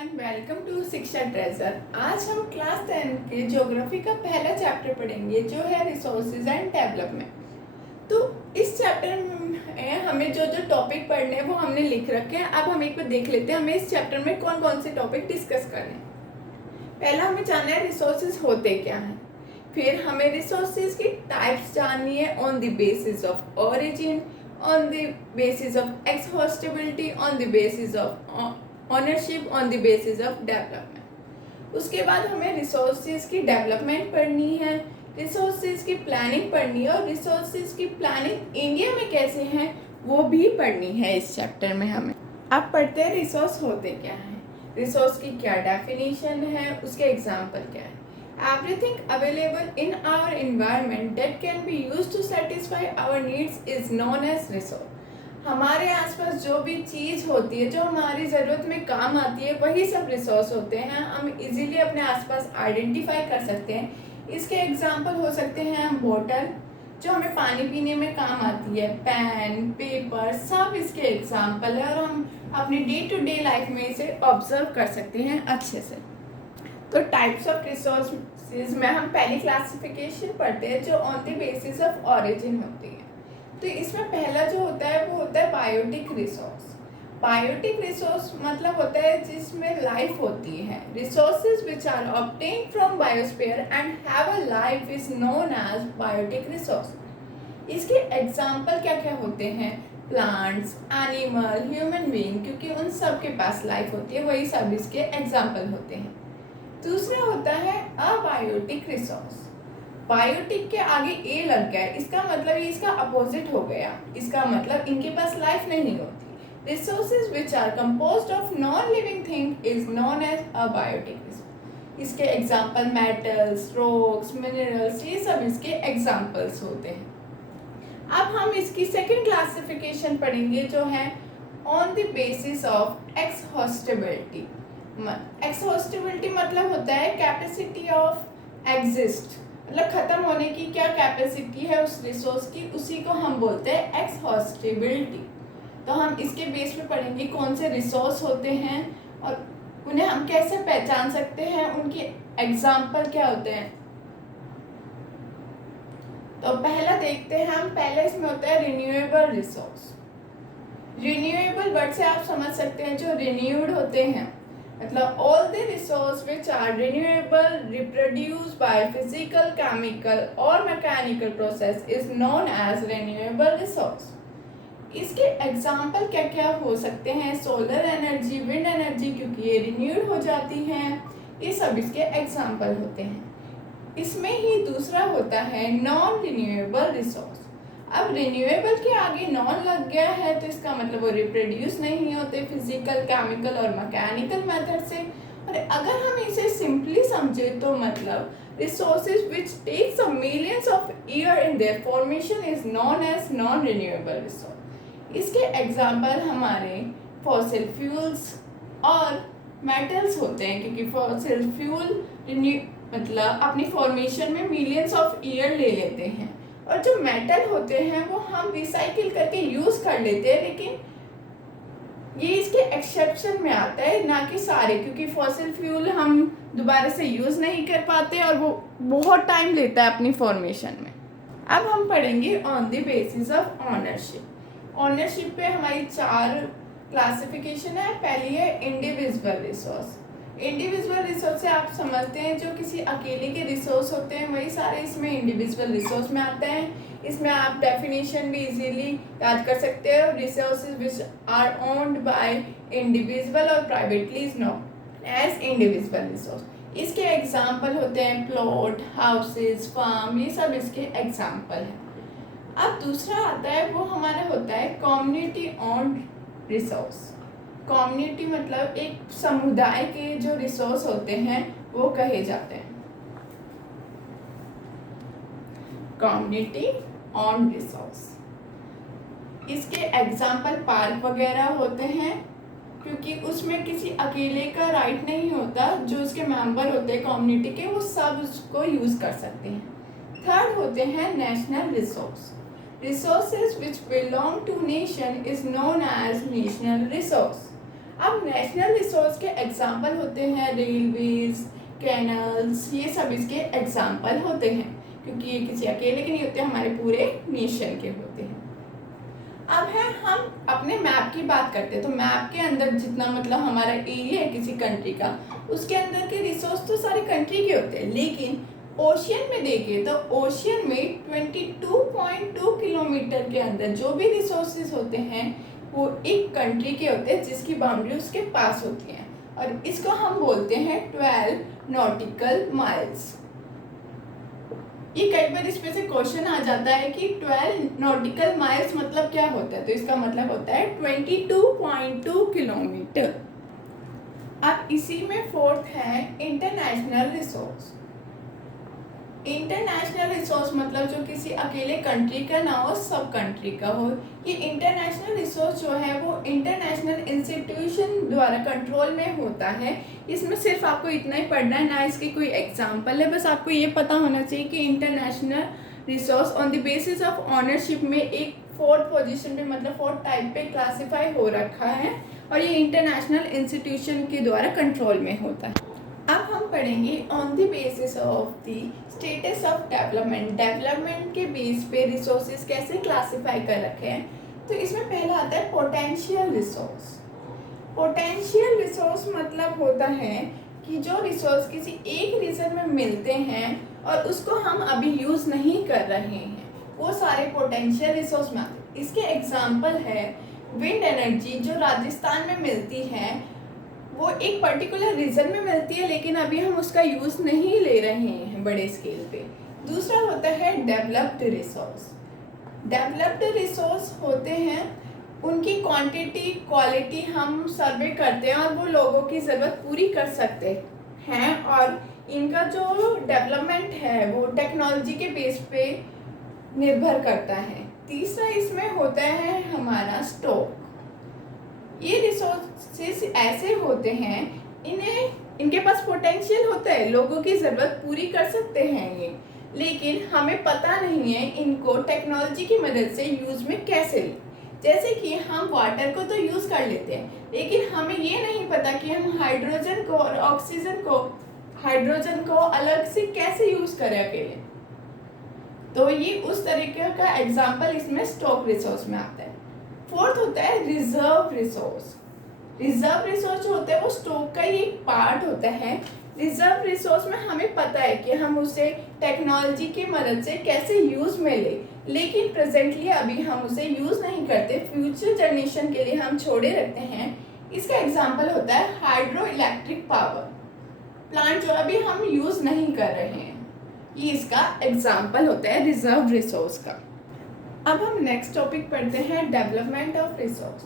Everyone, welcome to शिक्षा treasure. आज हम क्लास 10 के ज्योग्राफी का पहला चैप्टर पढ़ेंगे जो है रिसोर्सेज एंड डेवलपमेंट। तो इस चैप्टर में हमें जो जो टॉपिक पढ़ने हैं वो हमने लिख रखे हैं। अब हम एक बार देख लेते हैं हमें इस चैप्टर में कौन कौन से टॉपिक डिस्कस करने हैं। पहला हमें जानना है रिसोर्सेज होते क्या हैं, फिर हमें रिसोर्सेज की टाइप्स जाननी है on the basis of origin, on the basis of exhaustibility, on the basis of ownership, on the basis of development। उसके बाद हमें रिसोर्सेज की डेवलपमेंट पढ़नी है, रिसोर्सेज की प्लानिंग पढ़नी है और रिसोर्सेज की प्लानिंग इंडिया में कैसे हैं वो भी पढ़नी है इस चैप्टर में हमें। अब पढ़ते हैं रिसोर्स होते क्या हैं, रिसोर्स की क्या डेफिनेशन है, उसके एग्जाम्पल क्या है। Everything available in our environment that can be used to satisfy our needs is known as resource। हमारे आसपास जो भी चीज़ होती है जो हमारी ज़रूरत में काम आती है वही सब रिसोर्स होते हैं। हम इजीली अपने आसपास आइडेंटिफाई कर सकते हैं। इसके एग्जांपल हो सकते हैं बोतल जो हमें पानी पीने में काम आती है, पेन, पेपर, सब इसके एग्जांपल है और हम अपनी डे टू डे लाइफ में इसे ऑब्जर्व कर सकते हैं अच्छे से। तो टाइप्स ऑफ रिसोर्सेज में हम पहली क्लासिफिकेशन पढ़ते हैं जो on the basis of origin होती है। तो इसमें पहला जो होता है वो होता है बायोटिक रिसोर्स। बायोटिक रिसोर्स मतलब होता है जिसमें लाइफ होती है। Resources which are obtain from biosphere and have a life is known as biotic resource. इसके एग्जाम्पल क्या क्या होते हैं, प्लांट्स, एनिमल, ह्यूमन बीइंग, क्योंकि उन सब के पास लाइफ होती है, वही सब इसके एग्जाम्पल होते हैं। दूसरा होता है अबायोटिक रिसोर्स। बायोटिक के आगे ए लग गया, इसका मतलब ये इसका अपोजिट हो गया, इसका मतलब इनके पास लाइफ नहीं होती। Resources which are composed of non living thing is known as abiotic resource. इसके एग्जाम्पल मेटल्स, रॉक्स, मिनरल्स, ये सब इसके एग्जाम्पल्स होते हैं। अब हम इसकी सेकेंड क्लासिफिकेशन पढ़ेंगे जो है ऑन द बेसिस ऑफ एक्सहॉस्टिबिलिटी। एक्सहॉस्टिबिलिटी मतलब होता है कैपेसिटी ऑफ एग्जिस्ट, मतलब खत्म होने की क्या कैपेसिटी है उस रिसोर्स की, उसी को हम बोलते हैं एक्सहॉस्टिबिलिटी। तो हम इसके बेस पे पढ़ेंगे कौन से रिसोर्स होते हैं और उन्हें हम कैसे पहचान सकते हैं, उनकी एग्जाम्पल क्या होते हैं। तो पहला देखते हैं हम, पहले इसमें होता है रिन्यूएबल रिसोर्स। रिन्यूएबल वर्ड से आप समझ सकते हैं जो रिन्यूड होते हैं, मतलब all the resource which are renewable reproduce by physical, chemical और mechanical process is known as renewable resource. इसके एग्जाम्पल क्या क्या हो सकते हैं, सोलर एनर्जी, विंड एनर्जी, क्योंकि ये रिन्यूड हो जाती हैं, ये सब इसके एग्जाम्पल होते हैं। इसमें ही दूसरा होता है नॉन रिन्यूएबल रिसोर्स। अब रिन्यूएबल के आगे नॉन लग गया है तो इसका मतलब वो रिप्रोड्यूस नहीं होते फिजिकल, केमिकल और मैकेनिकल मेथड से। और अगर हम इसे सिंपली समझे तो मतलब resources which takes a millions of year in their formation is known as non renewable resource. इसके एग्जाम्पल हमारे फॉसिल फ्यूल्स और मेटल्स होते हैं, क्योंकि फॉसिल फ्यूल मतलब अपनी फॉर्मेशन में मिलियंस ऑफ ईयर ले लेते हैं और जो मेटल होते हैं वो हम रिसाइकिल करके यूज़ कर लेते हैं, लेकिन ये इसके एक्सेप्शन में आता है, ना कि सारे, क्योंकि फॉसिल फ्यूल हम दोबारा से यूज़ नहीं कर पाते और वो बहुत टाइम लेता है अपनी फॉर्मेशन में। अब हम पढ़ेंगे on the basis of ownership. Ownership पे हमारी 4 क्लासिफिकेशन है। पहली है इंडिविजुअल रिसोर्स। इंडिविजुअल रिसोर्स से आप समझते हैं जो किसी अकेले के रिसोर्स होते हैं वही सारे इसमें इंडिविजुअल रिसोर्स में आते हैं। इसमें आप डेफिनेशन भी इजीली याद कर सकते हैं। Resources which are owned by individual और privately is known as individual resource. इसके एग्जाम्पल होते हैं प्लॉट, हाउसेज, फार्म, ये सब इसके एग्जाम्पल हैं। अब दूसरा आता है वो हमारा होता है कम्युनिटी ओन्ड रिसोर्स। कम्युनिटी मतलब एक समुदाय के जो रिसोर्स होते हैं वो कहे जाते हैं कम्युनिटी ओन्ड रिसोर्स। इसके एग्जाम्पल पार्क वगैरह होते हैं, क्योंकि उसमें किसी अकेले का राइट नहीं होता, जो उसके मेंबर होते हैं कम्युनिटी के वो सब उसको यूज कर सकते हैं। थर्ड होते हैं national resource. Resources which belong to nation is known as national resource. अब नेशनल रिसोर्स के एग्जाम्पल होते हैं रेलवेज, कैनल्स, ये सब इसके एग्जाम्पल होते हैं, क्योंकि ये किसी अकेले के नहीं होते, हमारे पूरे नेशन के होते हैं। अब है हम अपने मैप की बात करते हैं, तो मैप के अंदर जितना मतलब हमारा एरिया है किसी कंट्री का, उसके अंदर के रिसोर्स तो सारी कंट्री के होते हैं, लेकिन ओशियन में देखें तो ओशियन में 22.2 किलोमीटर के अंदर जो भी रिसोर्सेज होते हैं वो एक कंट्री के होते हैं जिसकी बाउंड्री उसके पास होती है, और इसको हम बोलते हैं 12 नॉटिकल माइल्स। ये कई बार इस पे से क्वेश्चन आ जाता है कि 12 नॉटिकल माइल्स मतलब क्या होता है, तो इसका मतलब होता है 22.2 किलोमीटर। अब इसी में फोर्थ है इंटरनेशनल रिसोर्स। इंटरनेशनल रिसोर्स मतलब जो किसी अकेले कंट्री का ना हो, सब कंट्री का हो। ये इंटरनेशनल रिसोर्स जो है वो इंटरनेशनल इंस्टीट्यूशन द्वारा कंट्रोल में होता है। इसमें सिर्फ आपको इतना ही पढ़ना है, ना इसकी कोई एग्जांपल है, बस आपको ये पता होना चाहिए कि international resource on the basis of ownership में एक फोर्थ पोजीशन पे मतलब फोर्थ टाइप पे क्लासीफाई हो रखा है, और ये इंटरनेशनल इंस्टीट्यूशन के द्वारा कंट्रोल में होता है। अब हम पढ़ेंगे on the basis of the status of development. Development के बेस पे रिसोर्सेज कैसे क्लासिफाई कर रखे हैं, तो इसमें पहला आता है पोटेंशियल रिसोर्स। पोटेंशियल रिसोर्स मतलब होता है कि जो रिसोर्स किसी एक रीजन में मिलते हैं और उसको हम अभी यूज़ नहीं कर रहे हैं, वो सारे पोटेंशियल रिसोर्स में आते हैं। इसके एग्जाम्पल है विंड एनर्जी जो राजस्थान में मिलती है, वो एक पर्टिकुलर रीजन में मिलती है लेकिन अभी हम उसका यूज़ नहीं ले रहे हैं बड़े स्केल पे। दूसरा होता है डेवलप्ड रिसोर्स। डेवलप्ड रिसोर्स होते हैं, उनकी क्वांटिटी क्वालिटी हम सर्वे करते हैं और वो लोगों की ज़रूरत पूरी कर सकते हैं, और इनका जो डेवलपमेंट है वो टेक्नोलॉजी के बेस पे निर्भर करता है। तीसरा इसमें होता है हमारा स्टॉक। ये रिसोर्सेज ऐसे होते हैं, इनके पास पोटेंशियल होता है, लोगों की ज़रूरत पूरी कर सकते हैं ये, लेकिन हमें पता नहीं है इनको टेक्नोलॉजी की मदद से यूज़ में कैसे लें। जैसे कि हम वाटर को तो यूज़ कर लेते हैं, लेकिन हमें ये नहीं पता कि हम हाइड्रोजन को और ऑक्सीजन को अलग से कैसे यूज़ करें अकेले। तो ये उस तरीके का एग्जाम्पल इसमें स्टॉक रिसोर्स में आता है। फोर्थ होता है रिजर्व रिसोर्स। रिजर्व रिसोर्स जो होता है वो स्टॉक का ही एक पार्ट होता है। रिजर्व रिसोर्स में हमें पता है कि हम उसे टेक्नोलॉजी की मदद से कैसे यूज़ में ले, लेकिन प्रेजेंटली अभी हम उसे यूज़ नहीं करते, फ्यूचर जनरेशन के लिए हम छोड़े रखते हैं। इसका एग्जाम्पल होता है हाइड्रो इलेक्ट्रिक पावर प्लांट जो अभी हम यूज़ नहीं कर रहे हैं, ये इसका एग्जाम्पल होता है रिजर्व रिसोर्स का। अब हम नेक्स्ट टॉपिक पढ़ते हैं डेवलपमेंट ऑफ रिसोर्स।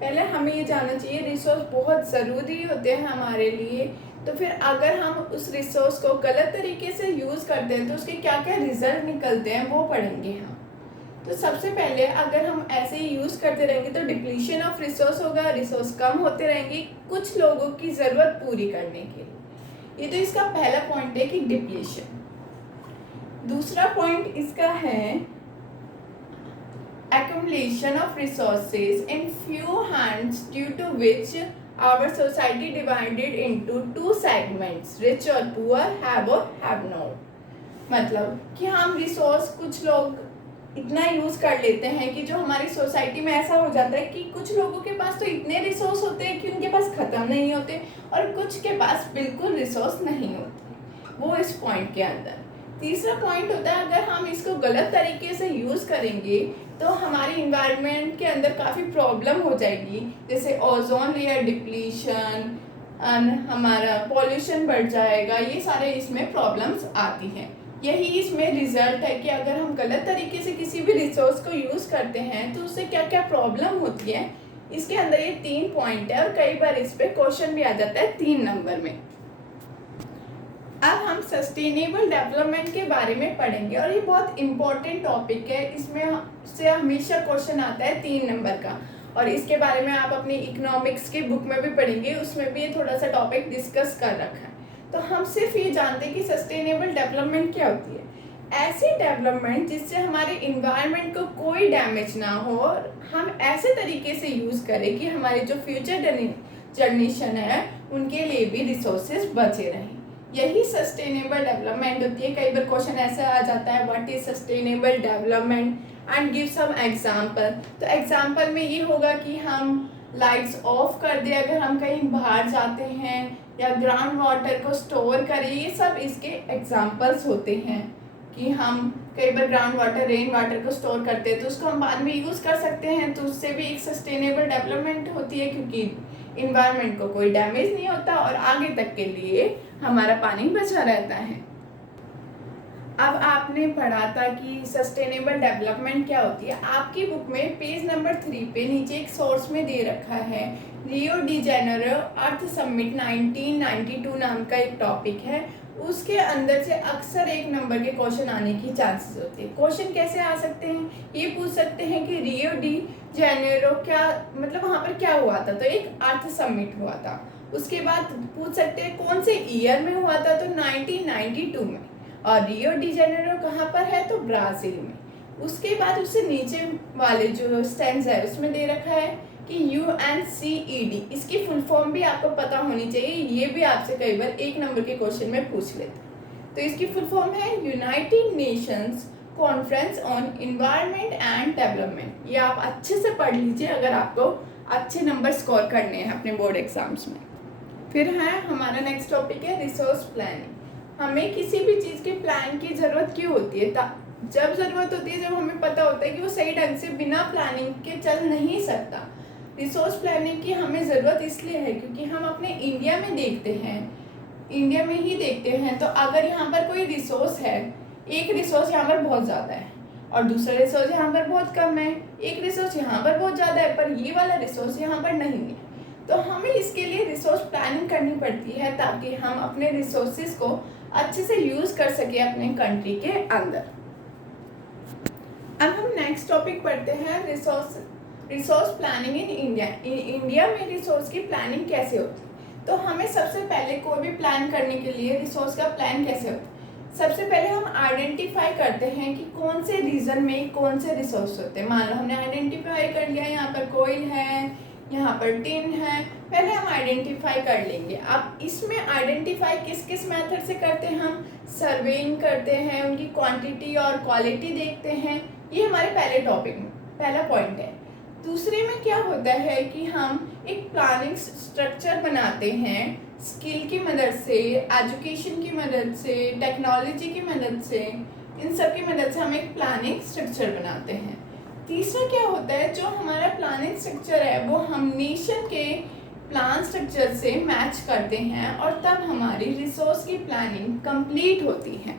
पहले हमें ये जानना चाहिए रिसोर्स बहुत ज़रूरी होते हैं हमारे लिए, तो फिर अगर हम उस रिसोर्स को गलत तरीके से यूज़ करते हैं तो उसके क्या क्या रिजल्ट निकलते हैं वो पढ़ेंगे हम। तो सबसे पहले अगर हम ऐसे ही यूज़ करते रहेंगे तो डिप्लीशन ऑफ रिसोर्स होगा, रिसोर्स कम होते रहेंगे कुछ लोगों की ज़रूरत पूरी करने के लिए। ये तो इसका पहला पॉइंट है कि डिप्लीशन। दूसरा पॉइंट इसका है accumulation of resources in few hands due to which our society divided into two segments, rich or poor, have or have not। मतलब कि हम रिसोर्स कुछ लोग इतना यूज़ कर लेते हैं कि जो हमारी सोसाइटी में ऐसा हो जाता है कि कुछ लोगों के पास तो इतने रिसोर्स होते हैं कि उनके पास ख़त्म नहीं होते, और कुछ के पास बिल्कुल रिसोर्स नहीं होते, वो इस पॉइंट के अंदर। तीसरा पॉइंट होता है अगर हम इसको गलत तरीके से यूज़ करेंगे तो हमारी इन्वायरमेंट के अंदर काफ़ी प्रॉब्लम हो जाएगी, जैसे ओजोन लेयर डिप्लीशन, हमारा पॉल्यूशन बढ़ जाएगा, ये सारे इसमें प्रॉब्लम्स आती हैं। यही इसमें रिजल्ट है कि अगर हम गलत तरीके से किसी भी रिसोर्स को यूज़ करते हैं तो उससे क्या क्या प्रॉब्लम होती है, इसके अंदर ये 3 पॉइंट है, और कई बार इस पर क्वेश्चन भी आ जाता है 3 नंबर में। अब हम सस्टेनेबल डेवलपमेंट के बारे में पढ़ेंगे, और ये बहुत इम्पोर्टेंट टॉपिक है, इसमें से हमेशा क्वेश्चन आता है 3 नंबर का, और इसके बारे में आप अपनी इकोनॉमिक्स के बुक में भी पढ़ेंगे, उसमें भी ये थोड़ा सा टॉपिक डिस्कस कर रखा है। तो हम सिर्फ ये जानते हैं कि सस्टेनेबल डेवलपमेंट क्या होती है। ऐसी डेवलपमेंट जिससे हमारे इन्वायरमेंट को कोई डैमेज ना हो, और हम ऐसे तरीके से यूज़ करें कि हमारी जो फ्यूचर जनरेशन है उनके लिए भी रिसोर्सेज बचे रहें। यही सस्टेनेबल डेवलपमेंट होती है। कई बार क्वेश्चन ऐसा आ जाता है, what is sustainable development and give some example. तो एग्जाम्पल में ये होगा कि हम लाइट्स ऑफ कर दें अगर हम कहीं बाहर जाते हैं, या ग्राउंड वाटर को स्टोर करें। ये सब इसके एग्जाम्पल्स होते हैं कि हम कई बार ग्राउंड वाटर, रेन वाटर को स्टोर करते हैं तो उसको हम बाद में यूज़ कर सकते हैं, तो उससे भी एक सस्टेनेबल डेवलपमेंट होती है, क्योंकि इन्वायरमेंट को कोई डैमेज नहीं होता और आगे तक के लिए हमारा पानी बचा रहता है। अब आपने पढ़ा था कि सस्टेनेबल डेवलपमेंट क्या होती है। आपकी बुक में पेज नंबर 3 पे नीचे एक सोर्स में दे रखा है, रियो डी जेनेरो अर्थ समिट 1992 नाम का एक टॉपिक है। उसके अंदर से अक्सर 1 नंबर के क्वेश्चन आने की चांसेस होती है। क्वेश्चन कैसे आ सकते हैं, ये पूछ सकते हैं कि रियो डी जेनेरो क्या, मतलब वहाँ पर क्या हुआ था, तो एक अर्थ समिट हुआ था। उसके बाद पूछ सकते हैं कौन से ईयर में हुआ था, तो 1992 में। और रियो डी जेनेरो कहाँ पर है, तो ब्राज़ील में। उसके बाद उससे नीचे वाले जो स्टेंस है उसमें दे रखा है कि UNCED, इसकी फुल फॉर्म भी आपको पता होनी चाहिए, ये भी आपसे कई बार 1 नंबर के क्वेश्चन में पूछ लेते हैं। तो इसकी फुल फॉर्म है United Nations conference on environment and development. ये आप अच्छे से पढ़ लीजिए अगर आपको अच्छे नंबर स्कोर करने हैं अपने बोर्ड एग्जाम्स में। फिर है हमारा नेक्स्ट टॉपिक है रिसोर्स प्लानिंग। हमें किसी भी चीज़ के प्लान की ज़रूरत क्यों होती है, जब ज़रूरत होती है जब हमें पता होता है कि वो सही ढंग से बिना प्लानिंग के चल नहीं सकता। रिसोर्स प्लानिंग की हमें ज़रूरत इसलिए है क्योंकि हम अपने इंडिया में देखते हैं, इंडिया में ही देखते हैं, तो अगर यहाँ पर कोई रिसोर्स है, एक रिसोर्स यहाँ पर बहुत ज़्यादा है और दूसरा रिसोर्स यहाँ पर बहुत कम है, एक रिसोर्स यहाँ पर बहुत ज़्यादा है पर ये वाला रिसोर्स यहाँ पर नहीं है, तो हमें इसके लिए रिसोर्स प्लानिंग करनी पड़ती है ताकि हम अपने रिसोर्सेज को अच्छे से यूज़ कर सके अपने कंट्री के अंदर। अब हम नेक्स्ट टॉपिक पढ़ते हैं resource planning in India. India में रिसोर्स की प्लानिंग कैसे होती है, तो हमें सबसे पहले कोई भी प्लान करने के लिए रिसोर्स का प्लान कैसे होता है। सबसे पहले हम आइडेंटिफाई करते हैं कि कौन से रीजन में कौन से रिसोर्स होते हैं। मान लो हमने आइडेंटिफाई कर लिया यहाँ पर कोयल है, यहाँ पर टिन है, पहले हम आइडेंटिफाई कर लेंगे। अब इसमें आइडेंटिफाई किस किस मेथड से करते हैं, हम सर्वेइंग करते हैं, उनकी क्वांटिटी और क्वालिटी देखते हैं। ये हमारे पहले टॉपिक में पहला पॉइंट है। दूसरे में क्या होता है कि हम एक प्लानिंग स्ट्रक्चर बनाते हैं, स्किल की मदद से, एजुकेशन की मदद से, टेक्नोलॉजी की मदद से, इन सब की मदद से हम एक प्लानिंग स्ट्रक्चर बनाते हैं। तीसरा क्या होता है, जो हमारा प्लानिंग स्ट्रक्चर है वो हम नेशन के प्लान स्ट्रक्चर से मैच करते हैं और तब हमारी रिसोर्स की प्लानिंग कंप्लीट होती है।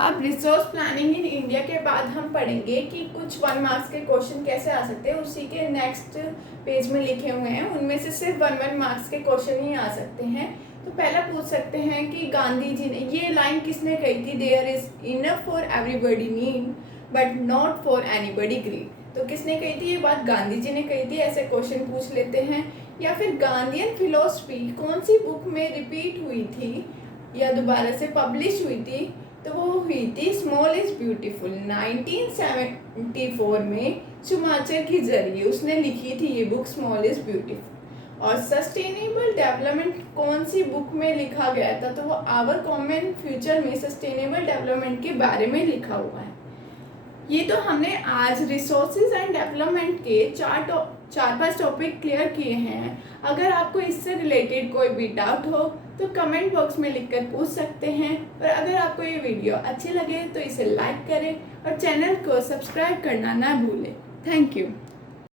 अब रिसोर्स प्लानिंग इन इंडिया के बाद हम पढ़ेंगे कि कुछ 1 मार्क्स के क्वेश्चन कैसे आ सकते हैं। उसी के नेक्स्ट पेज में लिखे हुए हैं, उनमें से सिर्फ 1 मार्क्स के क्वेश्चन ही आ सकते हैं। तो पहला पूछ सकते हैं कि गांधी जी ने, ये लाइन किसने कही थी, there is enough for everybody need but not for anybody greed. तो किसने कही थी, ये बात गांधी जी ने कही थी, ऐसे क्वेश्चन पूछ लेते हैं। या फिर गांधीयन फिलोसफी कौन सी बुक में रिपीट हुई थी या दोबारा से पब्लिश हुई थी, तो वो हुई थी स्मॉल इज ब्यूटीफुल 1974 में सुमाचर के जरिए उसने लिखी थी ये बुक स्मॉल इज ब्यूटीफुल। और सस्टेनेबल डेवलपमेंट कौन सी बुक में लिखा गया था, तो वो आवर कॉमन फ्यूचर में सस्टेनेबल डेवलपमेंट के बारे में लिखा हुआ है। ये तो हमने आज रिसोर्सेज एंड डेवलपमेंट के 4-5 टॉपिक क्लियर किए हैं। अगर आपको इससे रिलेटेड कोई भी डाउट हो तो कमेंट बॉक्स में लिखकर पूछ सकते हैं। और अगर आपको ये वीडियो अच्छे लगे तो इसे लाइक करें और चैनल को सब्सक्राइब करना ना भूलें। Thank you.